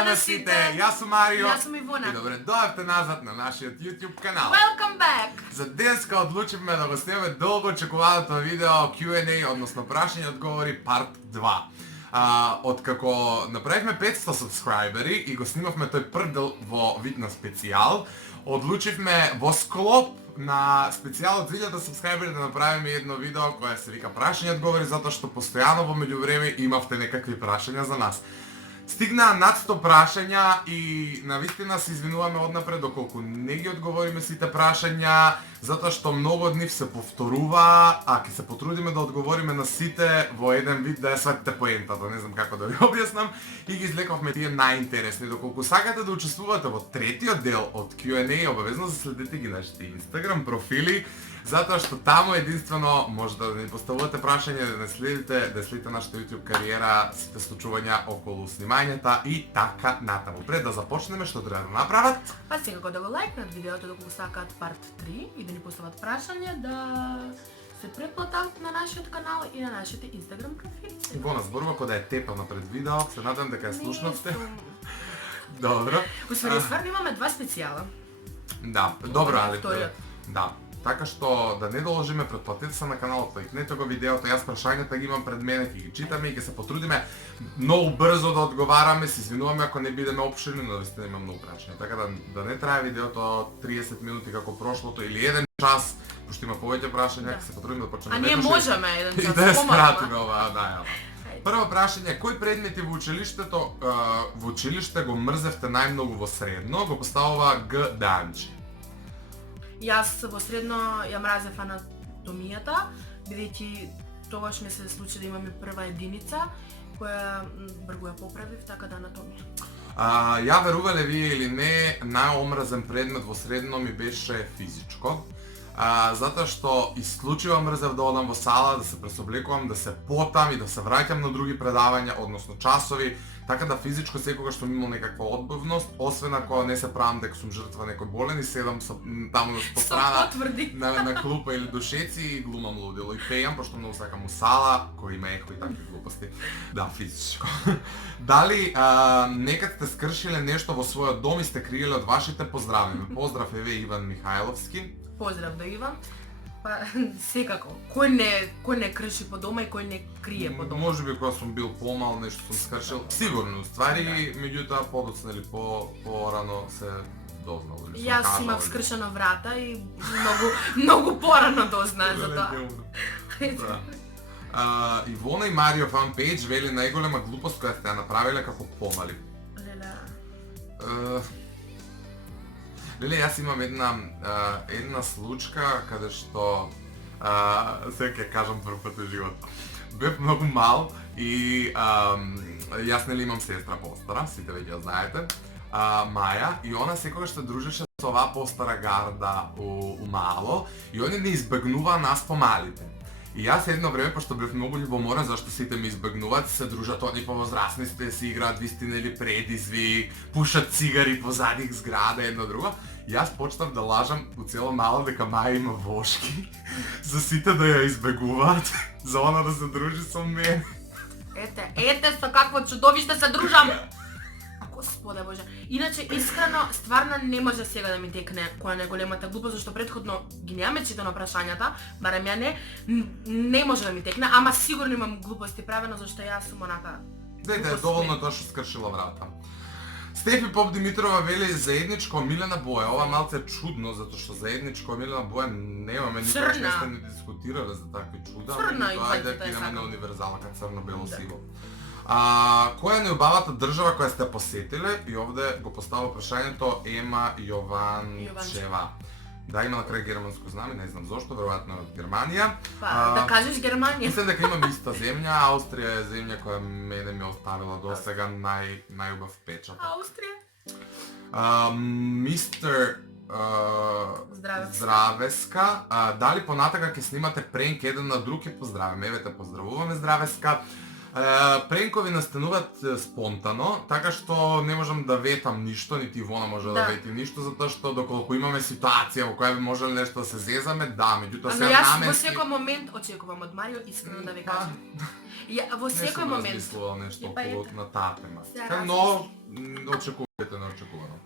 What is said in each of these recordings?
Здрава на сите! Јас сум Марио. Јас сум Ивона. И добре дојавте назад на нашиот YouTube канал. Welcome back! За денеска одлучивме да го снимаме долго очекуваното видео Q&A, односно прашање и одговори парт 2. Откако направивме 500 субскрайбери и го снимавме тој прв дел во вид на специјал, одлучивме во склоп на специјал од 1000 субскрайбери да направиме едно видео кое се вика прашање и одговори, затоа што постојано во меѓувреме имавте некакви прашања за нас. Стигнаа над 100 прашања и навистина се извинуваме однапред доколку не ги одговориме сите прашања, затоа што многу од нив се повторува, а ќе се потрудиме да одговориме на сите во еден вид да ја сватите поентата, не знам како да ви објаснам, и ги излековме тие најинтересни. Доколку сакате да учествувате во третиот дел од Q&A, обавезно заследете ги нашите Instagram профили, затоа што таму единствено може да ни поставувате прашања, да следите нашата YouTube кариера, сите случувања околу снимањата и така натаму. Пред да започнеме, што треба да направат? Па секако да го лајкнат видеото доколку сакаат парт 3 и да ни постават прашања, да се претплатат на нашиот канал и на нашите Instagram профили. Ивона зборува кој да е тепана пред видео, се надам дека ја слушнавте. Добро. Уствари, стварно имаме два специјала. Да, добро, али Вториот. да. Така што да не доложиме, претплатете се на каналот, лајкнете го видеото, јас прашањата ги имам пред мене, ќе ги читаме и ќе се потрудиме многу брзо да одговараме, се извинуваме ако не бидеме опширни, но наистина има многу прашања. Така да не трае видеото 30 минути како прошлото или 1 час, пошто има повеќе прашања, ќе се потрудиме да почнеме. А ние можеме еден и час да ја помалку. скратиме ова, да. Прво прашање, кои предмети во училиште го мрзевте најмногу во средно? Го поставува Г. Данчи. Јас во средно ја мразев анатомијата, бидејќи тогаш ми се случи да имаме прва единица, која бргу ја поправив, така да анатомија. Ја верувале вие или не, најомразен предмет во средно ми беше физичко. Затоа што исклучиво мрзев да одам во сала, да се пресоблекувам, да се потам и да се враќам на други предавања, односно часови, така да физичко секогаш што имам некаква одбивност, освен ако не се правам дека сум жртва некој болен и седам таму по страна на клупа или душеци и глумам лудило и пејам, пошто многу сакам у сала, кој има ехо и такви глупости. Да, физичко. Дали некад сте скршиле нешто во својот дом и сте криеле од вашите? Поздравиме. Поздрав еве Иван Михајловски. Поздрав до Иван. Па секако, кој не крши по дома и кој не крие по дома. Може би кога сум бил помал, нешто сум скршил. Сигурно, ствари, меѓутоа подоцна или порано се дознало или сум кажал. Јас имав скршена врата и многу порано дознаа за тоа. Ивона и Марио фанпејдж вели најголема глупост која сте ја направиле како помали. Леле, јас имам една случка каде што сега ќе кажам прв пат во живот. Бев многу мал и јас нели имам сестра постара, сите веќе ја знаете, Маја, и она секогаш се дружеше со оваа постара гарда у мало и они не избегнуваа нас помалите. И јас едно време, пошто бев многу љубоморен зашто сите ми избегнуваат, се дружат они повозрасните, си играат вистина или предизви, пушат цигари позади зграда едно друго. Јас почнав да лажам у цело мало дека Маја има вошки, за сите да ја избегуваат, за она да се дружи со мене. Ете со какво чудовиште се дружам! Господе Боже. Иначе искрено, стварно не може сега да ми текне која најголемата глупост, зашто претходно ги немаме читано прашањата, барем ја не може да ми текне, ама сигурно имам глупости правено зашто јас сум онака. Дете, доволно тоа што скршила врата. Стефи Поп Димитрова вели заедничко милена боја. Ова малце е чудно затоа што заедничко милена боја немаме, никогаш не сте не дискутирале за такви чуда. Црна и тоа е идеме на универзалка црно бело сиво. Која е најубавата држава која сте посетиле? И овде го поставува прашањето Ема Јованчева. Да, има на крај германско знаме, не знам зошто, веројатно од Германија. Па, да кажеш Германија. Мислам дека имаме иста земја, Аустрија е земја која мене ми оставила досега најубав печат. Аустрија? Мистер Здравеска, дали понатака ќе снимате пренк еден на друг, ќе поздравиме. Еве те поздравуваме Здравеска. Пренкови настануваат спонтано, така што не можам да ветам ништо, нити Ивона може да вети ништо, затоа што доколку имаме ситуација во која би можеле нешто да се зезаме, да, меѓутоа Но се јас во наменски... секој момент очекувам од Марио искрено да ви кажам. Во секој момент. Не сум размислувал нешто околу на таа тема. Сега Но очекувате неочекувано.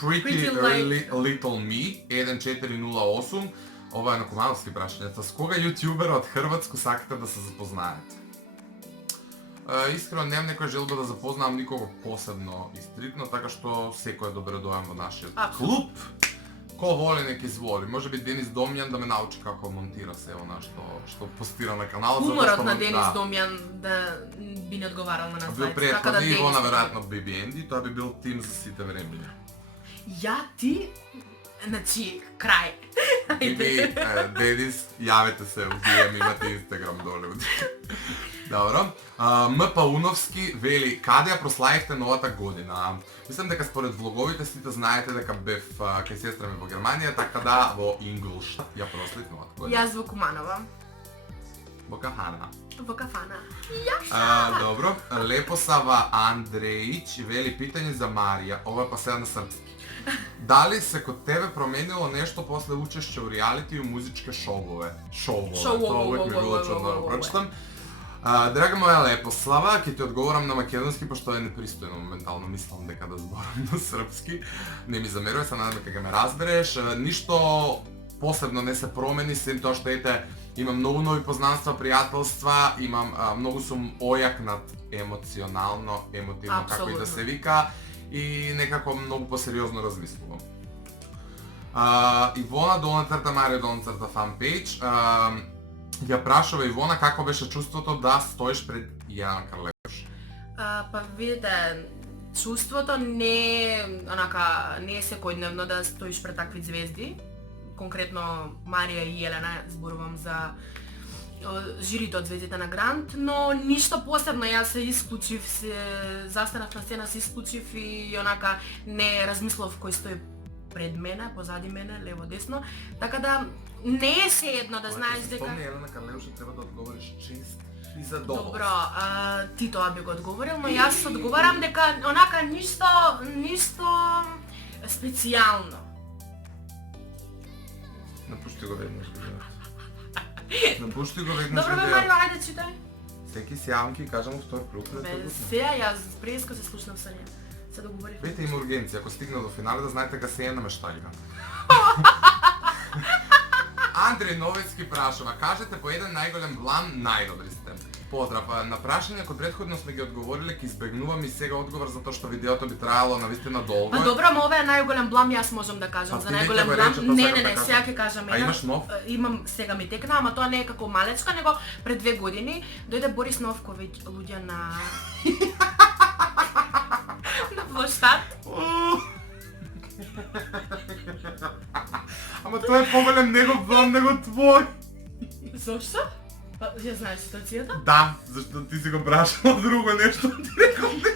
Pretty Pretty Little Me 1408. Ова е на Кумановски прашањата. С кога јутјуберот Хрватско сакате да се запознаете? Искрено немам некоја желба да запознавам никого посебно и стрикно, така што секој е добре дојам во нашиот клуб. Ко воли нек изволи. Може би Денис Домјан да ме научи како монтира се она што постира на каналот. Уморот на Денис Домјан да би не одговарал на нас. Бил пријатно и Ивона веројатно BBND, тоа би бил тим за сите времиња. Ја ти, значи, крај. Или Денис, јавете се, DM, имате Инстаграм доле. Добро. М. Пауновски вели, каде ја прославивте новата година? Мислам дека според влоговите сите знаете дека бев кај сестра ми во Германија, така да во Инглштад ја прославив новата година. Јас во Куманова. Во кафана. Во кафана. Јаша! Добро. Лепосава Андреич вели питање за Марија. Ова е па сега на српски. Дали се кod тебе променило нешто после учешće у реалити и у музичке шоувове? Тоа увек ми било чудно да го прочитам. Драга моја Лепослава, ќе ти одговорам на македонски, пошто е непристојно моментално мислам дека да зборам на српски. Не ми замерувај, се надам дека ме разбереш. Ништо посебно не се промени, сем тоа што ете, имам многу нови познанства, пријателства, имам многу сум ојакнат емоционално, емотивно, како и да се вика, и некако многу посериозно размислувам. Ивона долнацрта Марија долнацрта фанпејдж ја прашува Ивона како беше чувството да стоиш пред Јана Карлевш. Па видите, чувството не е секојдневно да стоиш пред такви звезди. Конкретно Марија и Елена, зборувам за жирито од звездите на Грант, но ништо посебно, јас се исклучив, се застанав на сцена, се исклучив и онака не размислов кој стои пред мене, позади мене, лево, десно, така да не е се едно да знаеш дека... Спомни Елена Карлевша, треба да одговориш чест и за долг. Добро, ти тоа би го одговорил, но јас одговарам дека онака ништо специјално. Напушти го веднаш, Напушти го веднаш. Добро бе, Марио, ајде читај. Секи сјамки, кажам втор круг. Сега јас преска се слушнав со неја. Се договорив. Вете има ургенција, ако стигна до финале да знаете дека се е намештајка. Андреј Новецки прашува, кажете по еден најголем блам, најдобри сте. Поздрав, на прашање кој претходно сме ги одговориле, ќе избегнувам и сега одговор затоа што видеото би траело навистина долго. Па добро, ама ова е најголем блам, јас можам да кажам за најголем блам. Не, сега ќе кажам еден. А имаш нов? Имам, сега ми текна, ама тоа не е како малечка, него пред 2 години дојде Борис Новковиќ, луѓе на площад. Ама тоа е поголем негов блам него твој. Зошто? Па, ја знаеш ситуацијата? Да, зашто ти си го прашала друго нешто, ти рекол не.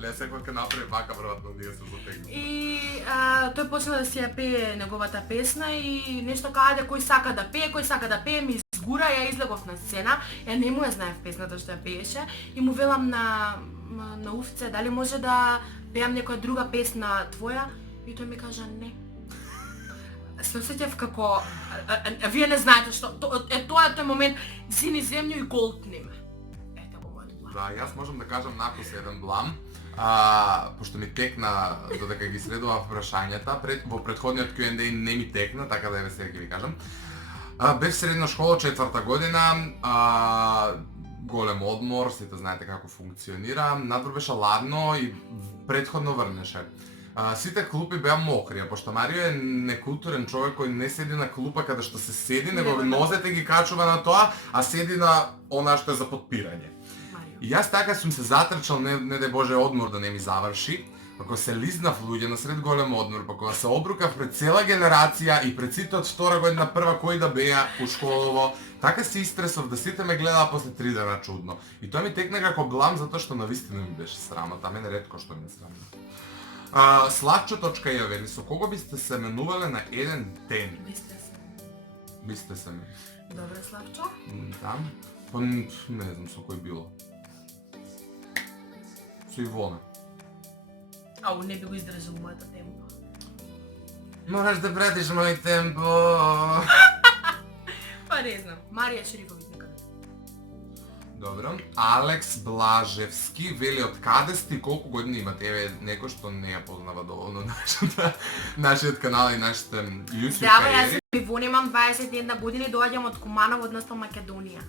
Лесе кој ке направи вака, веројатно ние се затегнува. И тој почна да си ја пее неговата песна и нешто каде кој сака да пее, ми изгура, ја излегов на сцена, ја не му ја знаев песната што ја пееше и му велам на Увце, дали може да пеам некоја друга песна твоја? И тој ми кажа не. Се осеќав како вие не знаете што тоа е тој момент зини земју и голтни ме. Ето го мојот блам. Да, јас можам да кажам напос еден блам. Пошто ми текна додека ги следував прашањата, во претходниот Q&A не ми текна, така да еве сега ќе ви кажам. Бев средна школа 4-та година, голем одмор, сите знаете како функционира, надвор беше ладно и претходно врнеше. Сите клупи беа мокри, а пошто Марио е некултурен човек кој не седи на клупа каде што се седи, него нозете ги качува на тоа, а седи на она што е за подпирање. И јас така сум се затрчал, не дај Боже одмор да не ми заврши, па кога се лизнав луѓе насред голем одмор, па кога се обрукав пред цела генерација и пред сите од 2 година прва кои да беа у школово, така се истресов да сите ме гледаа после 3 дена чудно. И тоа ми текна како блам затоа што навистина ми беше срамота, мене ретко што ми е срамота. Славчо.ја вели, со кого бисте се менувале на еден ден? Ви сте сами. Добре, Славчо. Да. Па не знам со кој било. Со Ивона. Ау, не би го издржал мојата темпа. Мораш да пратиш мој темпо. Па не знам. Марија Шерифовиќ некаде. Добро. Алекс Блажевски вели од каде сте и колку години имате? Еве некој што не ја познава доволно нашиот канал и нашите YouTube Здраво, јас кариери. сум Ивона, имам 21 години, доаѓам од Куманово, односно Македонија.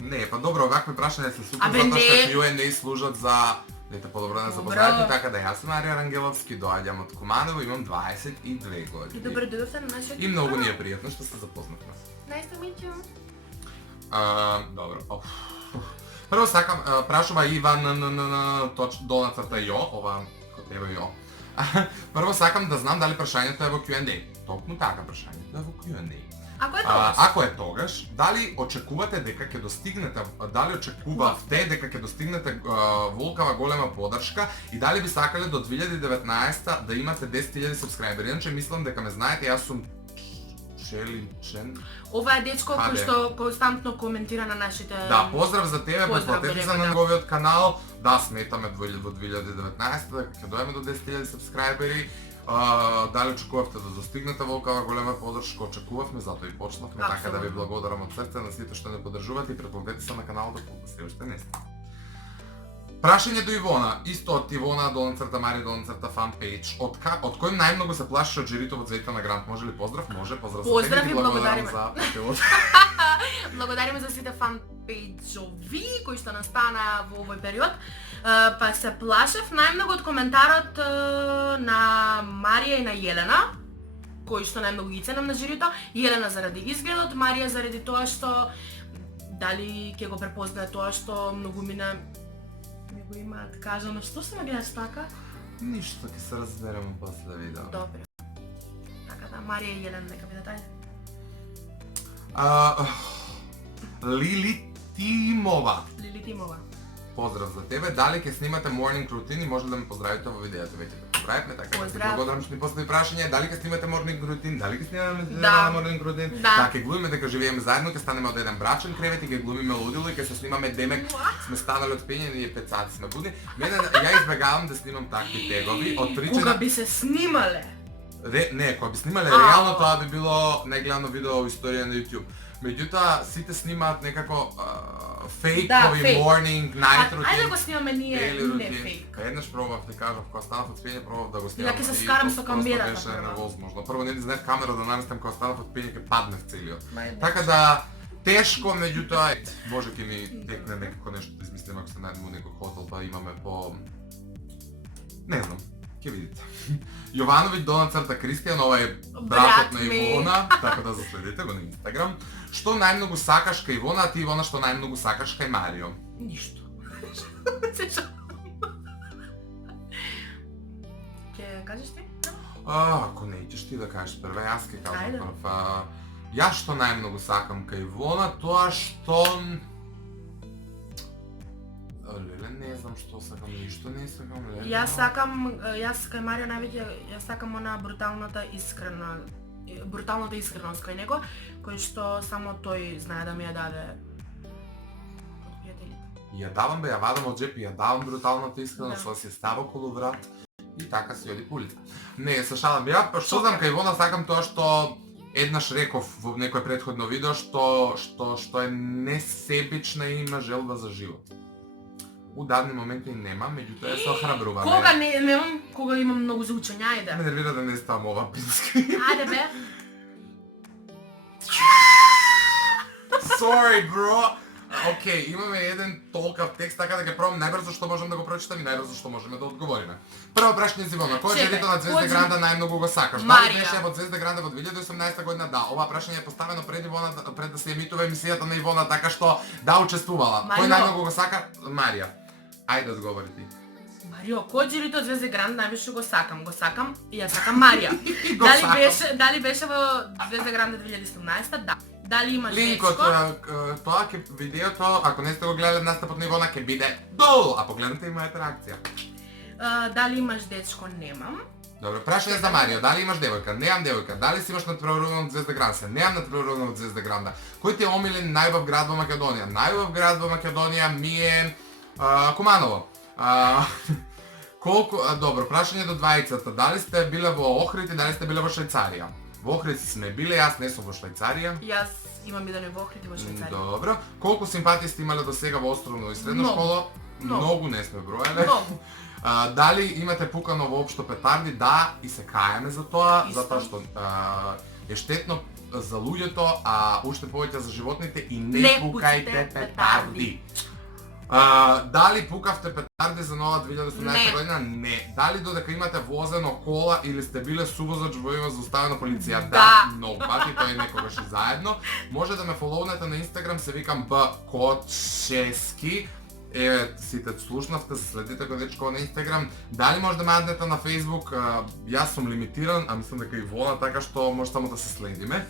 Не, па добро, вакви прашања се супер Абе, затоа што не. Q&A служат за дете подобро да Добро. запознаете, така да јас сум Марија Рангеловски, доаѓам од Куманово, имам 22 И години. добре дојдовте на нашиот И многу ни е пријатно што се запознавме. Nice to meet you. Добро. Прво сакам, прашува Иван долна црта јо, ова треба јо. Прво сакам да знам дали прашањето е во Q&A. Токму така прашањето е во Q&A. Ако е тогаш? Ако е тогаш, дали очекувате дека ќе достигнете, дали очекувавте дека ќе достигнете волкава голема подршка и дали би сакале до 2019 да имате 10.000 сабскрајбери? Иначе мислам дека ме знаете, јас сум челичен. Ова е дечко кој Хаде. што константно коментира на нашите... Да, поздрав за тебе, Поздрав, pretplatете се Белева, на да. неговиот канал. Да, сметаме во 2019 дека ќе дојдеме до 10.000 сабскрајбери. Дали очекувавте да достигнете волкава голема подршка? Очекувавме, затоа и почнавме, така да ви Апсолутно. благодарам од срце на сите што не поддржувате и pretplatете се на каналот доколку се уште не сте. Прашање до Ивона, исто од Ивона долна црта Мари долна црта фанпејдж. Од кој најмногу се плашиш од жирито во Цвета на Грант? Може ли поздрав? Може, поздрав за Поздрав тебе и ти благодариме. за пратилот. Благодариме за сите фанпејџови кои што настана во овој период. Па се плашев најмногу од коментарот на Марија и на Јелена, кои што најмногу ги ценам на жирито. Јелена заради изгледот, Марија заради тоа што дали ќе го препознае тоа што многу мина не го имаат кажано. Што се ме гледаш така? Ништо, ќе се разбереме после видео. Добре. Така да, Марија и Јелена нека бидат ајде. Лили Тимова. Лили Тимова. Поздрав за тебе. Дали ќе снимате morning routine и може да ме поздравите во видеото веќе. Поздравивме, така да ти Поздрав. благодарам што ни постави прашање. Дали ќе снимате morning routine? Дали ќе снимаме Да. morning routine? Да. Да, ќе глумиме дека живееме заедно, ќе станеме од еден брачен кревет и ќе глумиме лудило и ќе се снимаме демек. Сме станали од спиење и 5 сати сме будни. Мене ја избегавам да снимам такви тегови од Кога причина би се снимале? Не, кога би снимале реално тоа би било најгледано видео во историја на YouTube. Меѓутоа сите снимаат некако фейкови фейк. morning, night routine. Ајде да го снимаме ние Daily не routine. фейк. Еднаш пробав, ти кажав, кога станав од спиење, пробав да го снимам. ќе се и скарам просто со камерата беше прво. невозможно. Прво не знаев камера да наместам кога станав од спиење, ќе паднев целиот. Мај, Така да тешко, меѓутоа, може ќе ми текне некако нешто да измислим ако се најдеме во некој хотел, па имаме по не знам, ќе видите. Јовановиќ долна црта Кристијан, ова е братот на Брат ми. Ивона, така да заследите го на Инстаграм. Што најмногу сакаш кај Ивона, а ти Ивона што најмногу сакаш кај Марио? Ништо. Се шо? Ќе кажеш ти? Ако не ќеш ти да кажеш прва, јас ќе кажам Ајде. прв. Јас што најмногу сакам кај Ивона, тоа што леле, не знам што сакам, ништо не сакам, леле. Јас кај Марио највеќе, јас сакам она бруталната искреност кај него, кој што само тој знае да ми ја даде од пријателите. Ја давам бе, ја вадам од джеп и ја давам бруталната искреност, Да. што си става околу врат и така си оди по улица. Не, се шалам. Ја па што знам кај Ивона сакам тоа што еднаш реков во некој претходно видео што е несебична и има желба за живот. У дадени моменти нема, меѓутоа се охрабрува. Кога немам, кога имам многу за учење, ајде. Ме нервира да не ставам ова пински. Ајде бе. Sorry, bro. Океј, имаме еден толкав текст, така да ќе пробам најбрзо што можам да го прочитам и најбрзо што можеме да одговориме. Прво прашање за Ивона, кој Чекај, жирито на Звезда кој Гранда најмногу го сакаш? Марија. Дали беше во Звезда Гранда во 2018 година? Да, ова прашање е поставено пред Ивона, пред да се емитува емисијата на Ивона, така што да учествувала. Кој Марио. најмногу го сака? Марија. Ајде одговори ти. Марио, кој жирито од Звезда Гранд највише го сакам? Го сакам и ја сакам Марија. Го сакам. Дали беше во Звезда Гранда 2017? Да. Дали имаш Линкот, дечко? тоа ќе видеото, ако не сте го гледале настапот на Ивона, ќе биде долу, а погледнете и мојата реакција. Дали имаш дечко? Немам. Добро, прашање за Марио, дали имаш девојка? Немам девојка. Дали си имаш натпреваруван од Звезда Гранда? Немам натпреваруван од Звезда Гранда. Кој ти е омилен најубав град во Македонија? Најубав град во Македонија ми е Куманово. Добро, прашање до двајцата. Дали сте биле во Охрид и дали сте биле во Швајцарија? Во Охрид сме биле, јас не сум во Швајцарија. Јас имам идење во Охрид и во Швајцарија. Добро. Колку симпатии сте имале до сега во основно и средна Многу. школа? Многу. Многу не сме броеле. Многу. Дали имате пукано воопшто петарди? Да, и се каеме за тоа, Исто. затоа што е штетно за луѓето, а уште повеќе за животните и не Не пукајте пуците петарди. Дали пукавте петарди за нова 2018 Не. година? Не. Дали додека имате возено кола или сте биле сувозач во име зауставена полиција? Да. Многу пати, тоа е некогаш и заедно. Може да ме фолоунете на Инстаграм, се викам Котшески. Еве, сите слушнавте, се следите кој дечко на Инстаграм. Дали може да ме аднете на Фейсбук? Јас сум лимитиран, а мислам дека и Вона, така што може само да се следиме.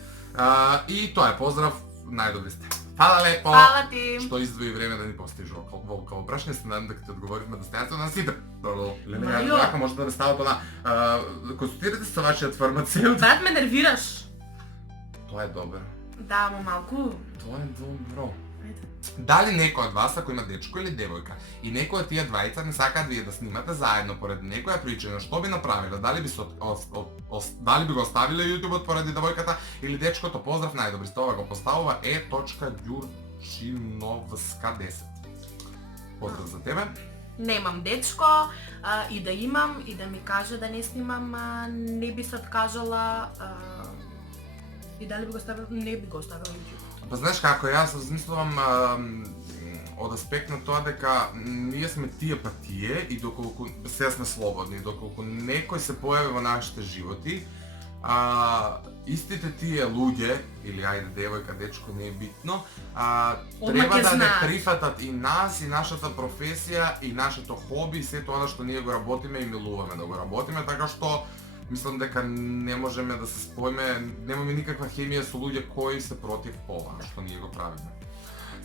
И тоа е, поздрав, најдобри сте. Фала лепо! Фала ти. Што издвои време да ни постижи волково прашање, се надам дека ти одговоривме достојанствено на сите. Марио. Ако може да ме стават она, консултирате се со вашиот фармацевт. Брат, ме нервираш. Тоа е добро. Да, мо малку. Тоа е добро. Ајде. Дали некој од вас, ако има дечко или девојка, и некој од тие двајца не сакаат вие да снимате заедно поради некоја причина, што би направиле? Дали би дали би го оставиле јутубот поради девојката или дечкото? Поздрав, најдобри сте. Ова го поставува e.ѓурчиновска10. Поздрав за тебе. Немам дечко, и да имам, и да ми каже да не снимам, не би се откажала, и дали би го ставила, не би го оставила YouTube. Па знаеш како, јас размислувам од аспект на тоа дека ние сме тие па тие и доколку сега сме слободни, доколку некој се појави во нашите животи, истите тие луѓе, или ајде девојка, дечко, не е битно, треба ќе да не знаат. прифатат и нас, и нашата професија, и нашето хоби, и сето она што ние го работиме и милуваме да го работиме, така што мислам дека не можеме да се споиме, немаме никаква хемија со луѓе кои се против ова што ние го правиме.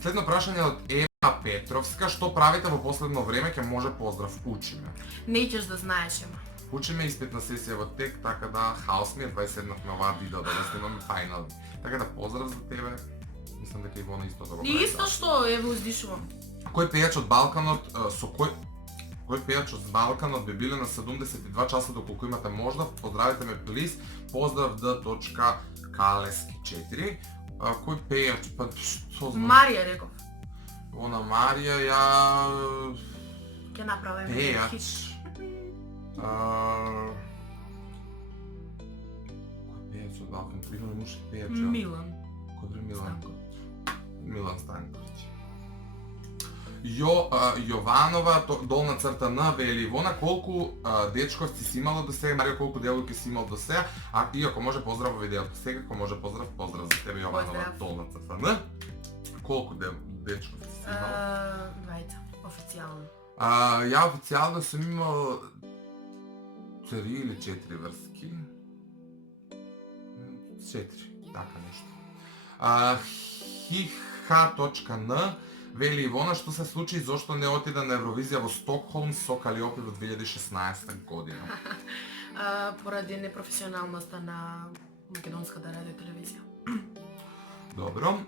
Следно прашање од Ема Петровска, што правите во последно време? Ќе може поздрав, учиме. Не ќеш да знаеш, ема. Учиме испитна сесија во тек, така да хаос ми е 27 на оваа видео да снимаме фајнал. Така да поздрав за тебе. Мислам дека и Вона исто да го И прави. исто што еве уздишувам. Кој пејач од Балканот со кој пејач од Балканот би биле на 72 часа доколку имате можда? Поздравите ме, плиз. Поздрав d.kaleski4. Кој пејач? Па што знам? Марија реков. Она Марија, ја Ќе направиме пејач. хит. Кој пејач од Балкан? Примерно мушки пејач. Милан. Кој бре Милан? Станко. Милан Станковиќ. Јованова, долна црта на, вели Ивона, колку дечковци си имало до сега, Марио, колку девојки си имал до сега, и ако може поздрав во видеото сега, ако може поздрав за тебе, Јованова, Поздрав. долна црта на. Колку дечковци си имал? Двајца, официјално. Ја официјално сум имал 3 или 4 врски. 4, така нешто. Hiha.n вели Ивона, што се случи, зошто не отида на Евровизија во Стокхолм со Калиопи во 2016 година? Поради непрофесионалноста на македонската радио телевизија. Добро.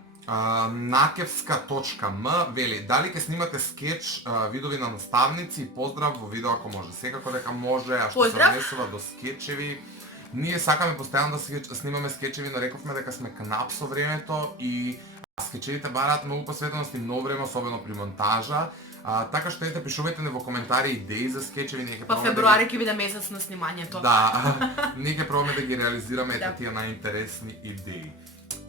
Накевска.м вели, дали ќе снимате скеч видови на наставници? Поздрав во видео ако може. Секако дека може, а што се Поздрав. однесува до скечеви. Ние сакаме постојано да снимаме скечеви, но рековме дека сме кнап со времето и скечевите бараат многу посветеност и многу време, особено при монтажа. Така што ете, пишувајте ни во коментари идеи за скечеви, ние ќе Па пробаме февруари ќе биде месец на снимањето. Да, ние ќе пробаме да ги реализираме ете Да. тие најинтересни идеи.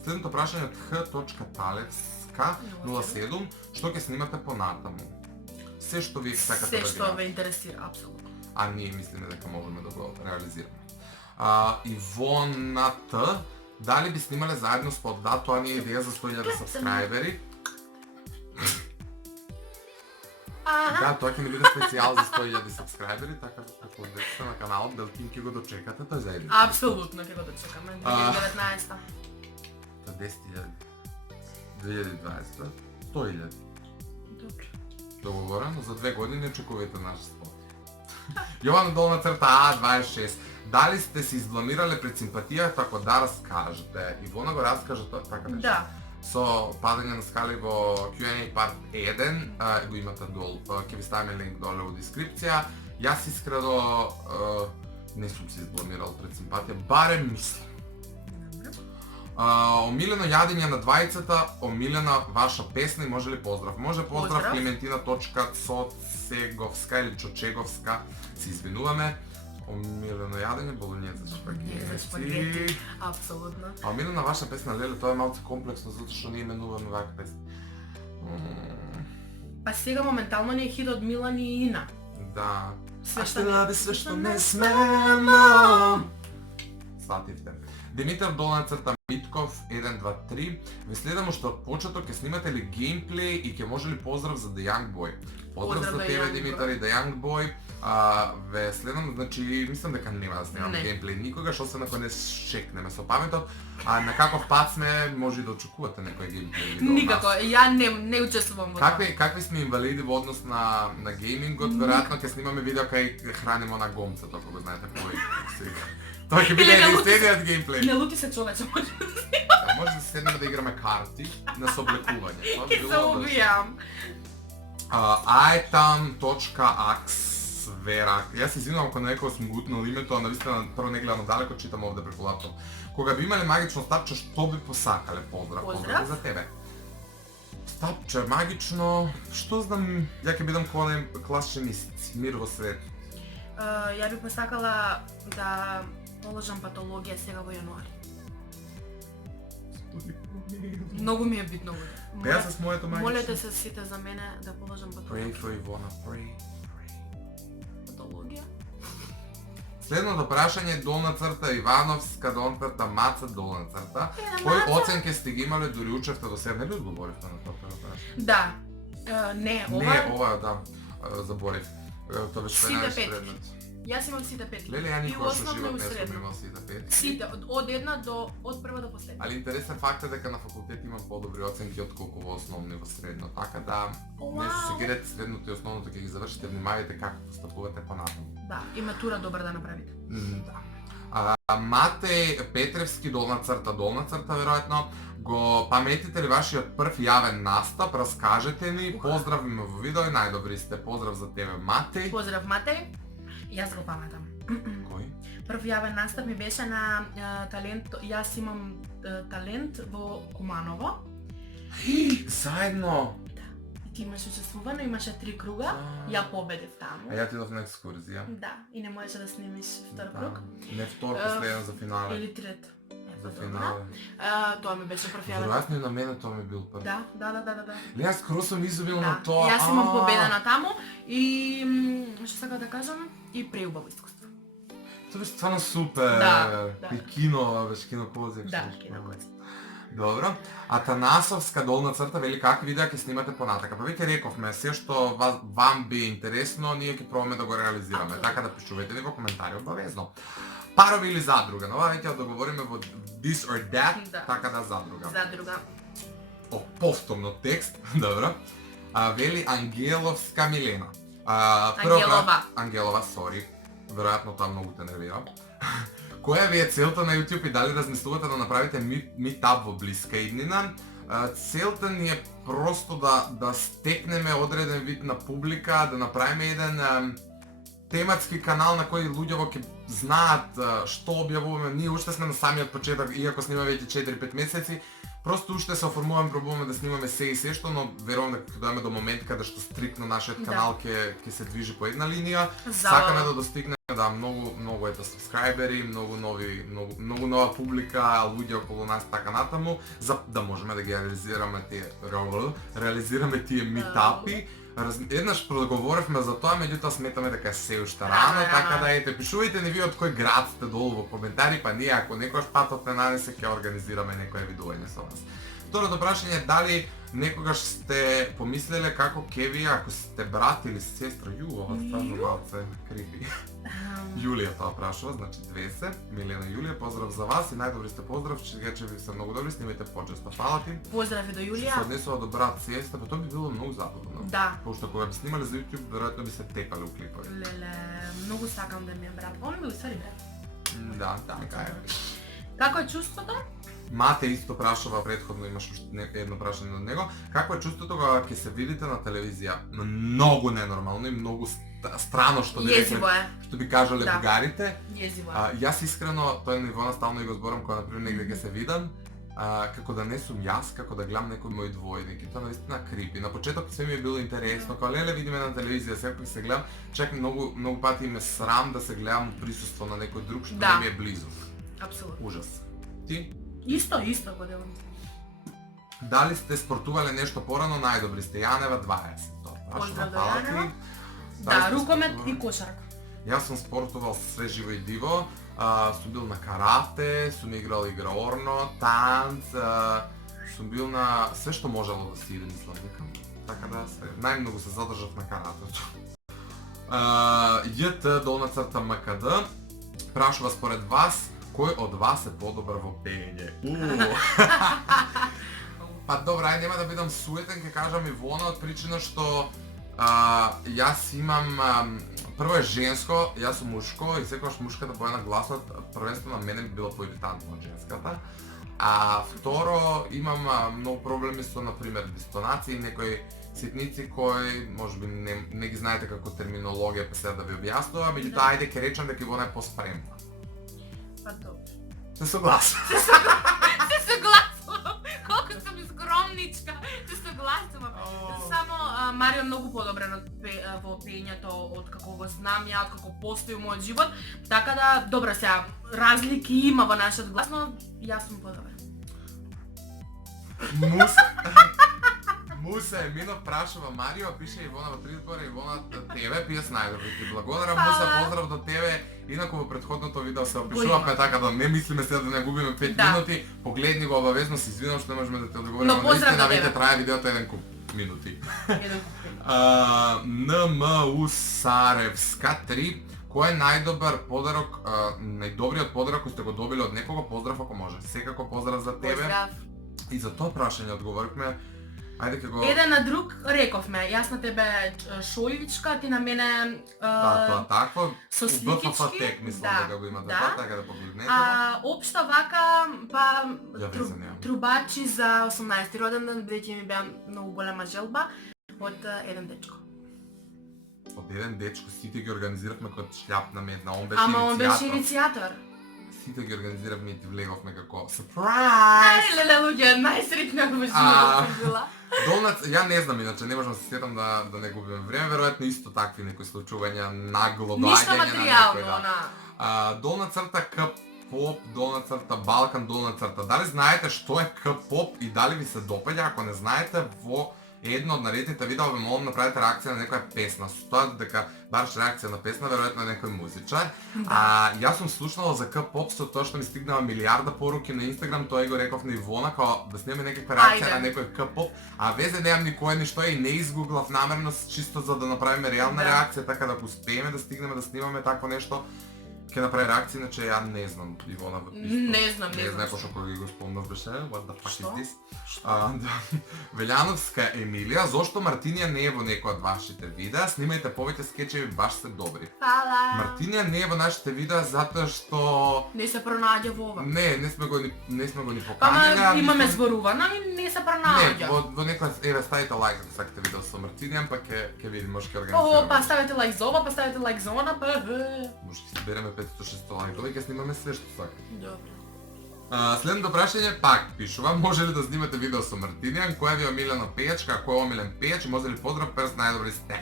Следното прашање од h.talevska 07, што ќе снимате понатаму? Се што вие сакате Се да што гледате. ве интересира, апсолутно. А ние мислиме дека можеме да го реализираме. Ивоната, дали би снимале заедно спот? Да, тоа ни е идеја за 100.000 сабскрајбери. Да, тоа ќе ни биде специјал за 100.000 сабскрајбери, така да ако одете на каналот Белтин ќе го дочекате, тој заедно. Апсолутно ќе го дочекаме. 2019. 10.000. 2020. 100.000. Добро. Договорено, за 2 години очекувате наш спот. Јована долна црта А26. Дали сте се избламирале пред симпатијата, ако да раскажете? Ивона го раскажа така беше. Да. Со падање на скали во Q&A парт 1, го имате долу, ќе ви ставиме линк долу во дескрипција. Јас искрено не сум се избламирал пред симпатија, барем мислам. Омилено јадење на двајцата, омилена ваша песна и може ли поздрав? Може поздрав, Клементина.Цоцеговска или Чочеговска, се извинуваме. Омилено јадење, болонјезе шпагети. Апсолутно. А омилена ваша песна, леле, тоа е малку комплексно, затоа што ние именуваме вака песна. Па сега моментално ни е хит од Милан и Ина. Да. Све Све што што не смемо. Свативте. Димитар _, Митков 123, ве следам уште од почеток, ќе снимате ли геймплей и ќе може ли поздрав за The Young Boy? Поздрав за тебе, Димитар, и The Young Boy. Ве следам, значи, мислам дека нема да снимам геймплей никогаш, освен ако не шекнеме со паметот, а на каков пат сме, може и да очекувате некој геймплей видео. Никако, ја не учествувам во тоа. Какви сме инвалиди во однос на геймингот, веројатно ќе снимаме видео кај хранимо на гомцата, ако го знаете кој се. Тоа ќе биде единствениот геймплей. Не лути се човече, може да Може да седнеме да играме карти на соблекување. Ке се убијам. Aetam.ax Јас се извинувам ако некој сум гутнал името, а навистина прво не гледам далеко, читам овде преку лаптоп. Кога би имале магично стапче, што би посакале? Поздрав за тебе. Стапче магично, што знам, ја ќе бидам класичен истици, мир во свет. Ја би посакала да положам патологија сега во јануари. Многу ми е битно. Ја с моето магично. Молете се сите за мене да положам патологија. Pray for Ivona, pray. Патологија. Следното прашање, долна црта Ивановска, долна црта Маца, долна црта. Кои оценки сте ги имале, дури учевте до сега? Не ли одговоривте на тоа прашање? Да. Не, ова да, заборив. Тоа беше најаш предмет. Јас имам сите 5. Леле, ја никош во живот не сум имал сите 5. Сите, од прва до последна. Али интересен факт е дека на факултет имам подобри оценки отколку во основно и во средно, така да не се сегирате средното и основното ќе ги завршите, внимавајте како постапувате понатаму. Да, и матура добра да направите. Да. Матеј Петревски, долна црта, веројатно, го паметите ли вашиот прв јавен настап, раскажете ни, поздравиме во видео и најдобри сте, поздрав за тебе, Матеј. Поздрав, Матеј. Јас го паметам. Кој? Прв јавен настап ми беше на талент, јас имам талент во Куманово. Заедно! И ти имаш учествувано, имаше 3 круга, ја победив таму. А ја ти идов на екскурзија. Да, и не можеше да снимиш втор круг. Не втор, последен за финале. Или трет. За финале. Тоа ми беше прв јавен. Веројатно и на мене тоа ми бил прв. Да. Ле, јас скоро сум изубил на тоа. Јас имам победа на таму и што сакам да кажам, и преубаво искуство. Тоа беше стварно супер. Да. И кино, беше кино Козик. Да, кино Козик. Добро. Атанасовска, долна црта, вели какви видеа ќе снимате понатака. Па веќе рековме, се што вам би интересно, ние ќе пробаме да го реализираме. Така да пишувате ни во коментари обавезно. Парови или задруга? Но ова веќе договориме во this or that, така да задруга. Задруга. Повторно текст, добро. Вели Ангеловска Милена. Ангелова, сори. Веројатно тоа многу те нервира. Која ви е целта на YouTube и дали размислувате да направите митап во блиска иднина? Целта ни е просто да стекнеме одреден вид на публика, да направиме еден тематски канал на кој луѓето ќе знаат што објавуваме. Ние уште сме на самиот почеток, иако снимаме веќе 4-5 месеци. Просто уште се оформуваме, пробуваме да снимаме се и се што, но верувам дека ќе дојдеме до момент каде што стрикно нашиот канал ќе се движи по една линија. Сакаме да достигнеме многу ето сабскрајбери, многу нова публика, луѓе околу нас така натаму, за да можеме да ги реализираме тие митапи. Еднаш проговоривме за тоа, меѓутоа сметаме дека е се уште рано, така да ете, пишувајте ни вие од кој град сте долу во коментари, па ние ако некојаш патот не нанесе ќе организираме некое видување со вас. Второто прашање, дали некогаш сте помислеле како ќе ви ако сте брат или сестра? Ова стварно малце крипи. Јулија тоа прашува, значи две се. Милена и Јулија, поздрав за вас и најдобри сте поздрав, че ви се многу добри, снимајте почесто. Фала ти. Поздрави до Јулија. Се однесува до брат, сестра, па тоа би било многу забавно. Да. Пошто кога би снимале за YouTube, веројатно би се тепале у клипови. Леле, многу сакам да ми е брат. Он ми е ствари брат. Да, така е. Како е чувството? Мате исто прашува претходно, имаш едно прашање од него. Какво е чувството кога ќе се видите на телевизија? Многу ненормално и многу странно што би Језиво рекле, е. што би кажале Да. бугарите. Језиво е. Јас искрено тој ниво наставно и го зборам кога например негде ќе се видам, како да не сум јас, како да гледам некој мој двојник. И тоа наистина крипи. На почеток се ми е било интересно, кога леле видиме на телевизија, секој се гледам, чак многу пати ме срам да се гледам у присуство на некој друг што Да. не ми е близо. Апсолутно. Ужас. Ти? Исто го делам. Дали сте спортувале нешто порано? Најдобри сте. Јанева 20. Поздрав до Фала ти. Јанева. Дали Да, сте рукомет спортувале? и кошарка. Јас сум спортувал све живо и диво. Сум бил на карате, сум играл игра Орно, танц, сум бил на све што можело да се иде, мислам дека. Така да најмногу се задржав на каратето. ЈТ долна црта МКД прашува според вас кој од вас е подобар во пеење? Па добра, ајде нема да бидам суетен, ќе кажам Ивона од причина што јас имам прво е женско, јас сум мушко и секогаш мушката боја на гласот првенствено на мене би било поиритантно од женската. А второ имам многу проблеми со например дистонации, некои ситници кои можеби не ги знаете како терминологија па сега да ви објаснувам, меѓутоа ајде ќе речам дека Ивона е поспремна. Па добро. Се согласувам. Се согласувам. Колку сум скромничка. Се согласувам. Само Марио многу подобрен во пеењето од како го знам ја, од како постои во мојот живот. Така да, добро сега, разлики има во нашиот глас, но јас сум подобрен. Муса Еминов прашува Марио, пише Ивона во предизбора, Ивона тебе, пиес најдобри ти благодарам, Фала. Муса поздрав до тебе. Инаку во претходното видео се опишувавме така да не мислиме сега да не губиме 5 Да. минути. Погледни го обавезно, се извинувам што не можеме да те одговориме, Но поздрав до наистина тебе. веќе трае видеото еден куп минути. Еден НМУ Саревска 3. Кој е најдобар подарок, најдобриот подарок кој сте го добили од некого? Поздрав ако може. Секако поздрав за тебе. Поздрав. И за тоа прашање одговоривме. Ајде ќе го... Еден на друг рековме, јас на тебе шојвичка, ти на мене Да, тоа такво. со У БФФ сликички. тек мислам Да, дека го имате да. тоа, така да погледнете. Општо вака, па Ја веза немам. трубачи за 18 роденден, бидејќи ми беа многу голема желба од еден дечко. Од еден дечко сите ги организиравме кога шљапна медна, он беше Ама он беше иницијатор. иницијатор. Сите ги организиравме и ти влеговме како Ај, surprise. леле луѓе, најсреќна во А. животот сум била. Долнац, ја не знам иначе, не можам да се сетам да не губиме време, веројатно исто такви некои случувања, нагло Ништо доаѓање на материјално, некој, да. она. Долна црта К-поп, долна црта Балкан, долна црта. Дали знаете што е К-поп и дали ви се допаѓа? Ако не знаете, во едно од наредните видеа ви молам направите реакција на некоја песна. Со тоа дека бараш реакција на песна, веројатно е некој музичар. Јас сум слушнала за К-поп со тоа што ми стигнала милиарда поруки на Инстаграм, тоа и го реков на Ивона, као да снимаме некаква реакција Ајде. на некој К-поп, а везе немам никој ништо и не изгуглав намерно чисто за да направиме реална Да. реакција, така да ако успееме да стигнеме да снимаме такво нешто, ќе направи реакција, иначе ја не знам Ивона исто. Не знам, Не не знам знам. пошто кога ги го спомнав беше, what the fuck Што? is this? Што? Да. Велјановска Емилија, зошто Мартинија не е во некој од вашите видеа? Снимајте повеќе скечеви, баш се добри. Фала. Мартинија не е во нашите видеа затоа што Не се пронаѓа во ова. не сме го ни поканиле. Ама имаме мислам- зборувано и не се Не, пронаѓа. во некој еве ставите лайк ако сакате видео со Мартинија, па ќе видиме, може ќе О, организираме. па ставете лайк за ова, па ставете лайк за она, па... Може ќе собереме 500-600 лайкови и ќе снимаме све што сакате. Добро. Следното прашање пак пишува, може ли да снимате видео со Мартинијан, која ви е омилена пејачка, кој е омилен пејач, може ли поздрав перс, најдобри сте.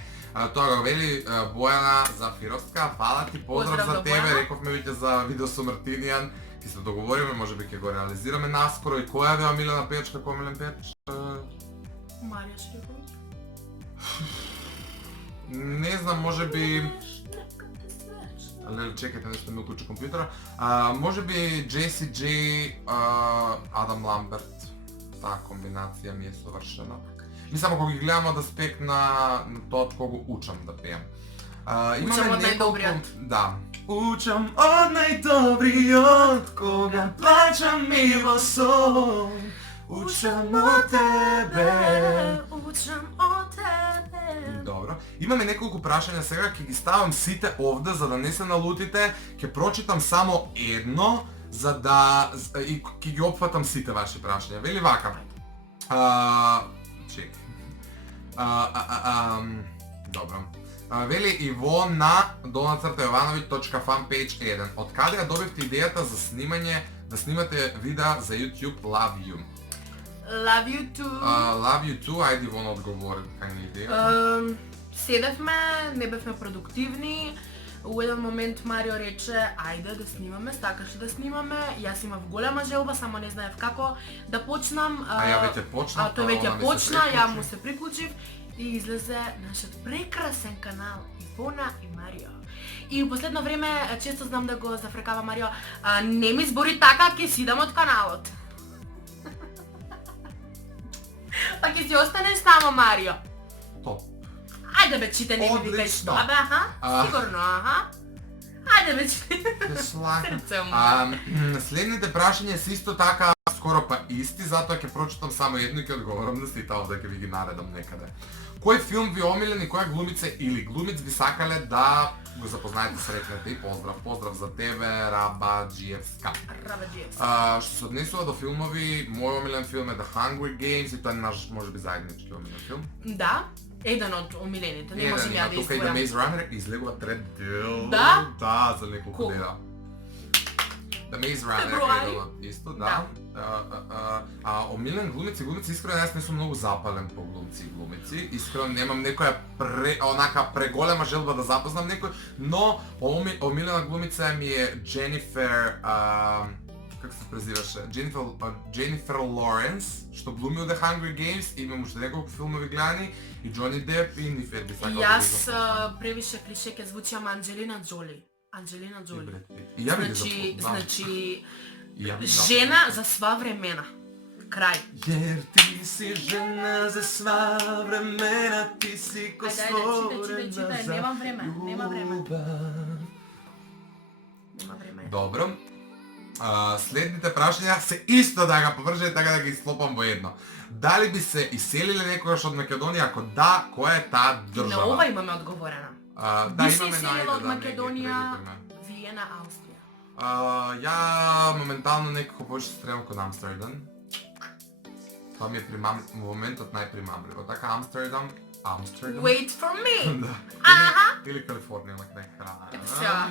Тоа го вели Бојана Зафировска, фала ти, поздрав Поздрав за до тебе, Бојана. рековме веќе за видео со Мартинијан, ќе се договориме, може би ќе го реализираме наскоро и која ви е омилена пејачка, кој е омилен пејач? Марија Шрифовиќ. Не знам, може би... Леле, чекайте, нешто ми уклучи компјутера. Може би JCJ, Адам Ламберт. Таа комбинација ми е совршена. Ми само кога ги гледам од аспект на тоа од кого учам да пеам. Учам од најдобриот. Да. Учам од најдобриот, кога плачам ми во сон. Учам од тебе. Учам од тебе. Добро. Имаме неколку прашања сега, ќе ги ставам сите овде за да не се налутите, ќе прочитам само едно за да и ќе ги опфатам сите ваши прашања. Вели вака. Чек. Добро. Вели Ивона _Jovanovic.fanpage1. Од каде ја добивте идејата за снимање, да снимате видеа за YouTube Love You? Love you too. Love You too, ајде Ивона одговори, кај ни идеја. Седевме, не бевме продуктивни. У еден момент Марио рече, ајде да снимаме, сакаше да снимаме. Јас имав голема желба, само не знаев како да почнам. Ја веќе почна. Тој веќе почна, ја му се приклучив и излезе нашиот прекрасен канал Ивона и Марио. И у последно време често знам да го зафрекава Марио, не ми збори така, ќе си идам од каналот. Па ќе си останеш само, Марио. Топ. Ајде бе, чите, не ми викај што, бе, сигурно, Ајде бе, чите. Срце му. Следните прашања се исто така скоро па исти, затоа ќе прочитам само едно и ќе одговорам на сите, овде ќе ви ги наредам некаде. Кој филм ви омилен и која глумица или глумиц би сакале да го запознаете, сретнете и поздрав. Поздрав за тебе, Рабаджиевска. Рабаджиевска. Што се однесува до филмови, мој омилен филм е The Hunger Games и тоа е наш, можеби, заеднички омилен филм. Да, еден од омилените, не може ја да тука и The изборам. Maze Runner излегува трет дел. Да? Да, за неколку Кога? дела. The Maze Runner Февруари? е исто, да. Омилен глумици, искрено јас не сум многу запален по глумци и глумици. Искрено немам некоја онака преголема желба да запознам некој, но омилена глумица ми е Дженифер, како се презиваше? Дженифер Лоренс, што глуми од The Hunger Games, имам уште неколку филмови гледани, и Џони Деп и Нифер би сакал да ги Јас запознам. превише клише ќе звучи, ама Анџелина Џоли. Анџелина Џоли. И ја би ги запознам. Значи, И ја би жена за сва времена. Крај. Jer ti si žena za sva vremena, ti si ko stvorena za Немам време, нема време. ljubav. Нема време. Добро. Следните прашања се исто така поврже, така да ги слопам во едно. Дали би се иселиле некогаш од Македонија? Ако да, која е таа И држава? на ова имаме одговорена. Да, Би се имаме иселила од најде, да, Македонија, некои Виена, Австрија. ја моментално некако повеќе се стремам кон Амстердам. Тоа ми е во моментот најпримамливо. Така Амстердам. Wait for me! Да. Аха! Или Калифорнија, нека Ша.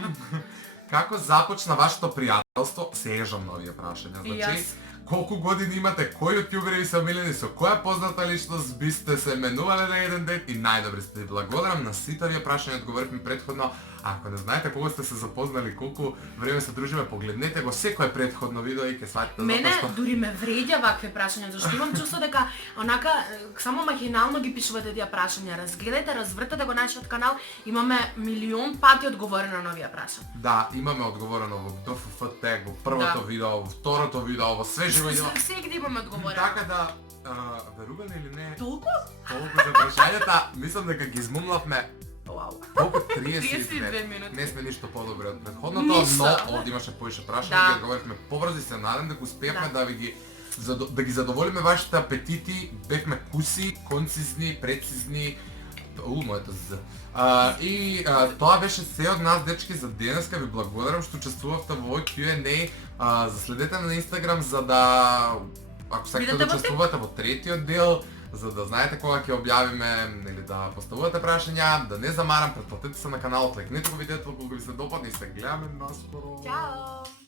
Како започна вашето пријателство? Се ежам на овие прашања. И Значи, јас. колку години имате, кои јутјубери ви се омилени, со која позната личност бисте се менувале на еден ден и најдобри сте. Благодарам на сите овие прашања, одговоривме претходно. Ако не знаете кога сте се запознали, колку време се дружиме, погледнете го секое претходно видео и ќе сватите Мене затоа што дури ме вреѓа вакви прашања, зашто имам чувство дека онака само махинално ги пишувате тие прашања. Разгледате, развртете го нашиот канал, имаме милион пати одговорено на овие прашања. да, имаме одговорено во ДФФ тег, во првото Да. видео, во второто видео, во све живо видео. Сегде имаме одговорено. Така да, веруваме или не, Толку? толку за прашањата, мислам дека ги измумлавме. Вау. Колку 32 минути. Не сме ништо подобри од претходното, Ништо. но овде имаше повеќе прашања, Да. ги одговоривме побрзо и се надам дека успеавме Да. да ви ги да ги задоволиме вашите апетити, бевме куси, концизни, прецизни. Моето з. Тоа беше се од нас, дечки, за денеска. Ви благодарам што учествувавте во овој Q&A. Заследете на Инстаграм за да ако сакате Видете да во учествувате во третиот дел, за да знаете кога ќе објавиме или да поставувате прашања, да не замарам, претплатете се на каналот, лайкнете го видеото кога ви се допадне и се гледаме наскоро. Ćao!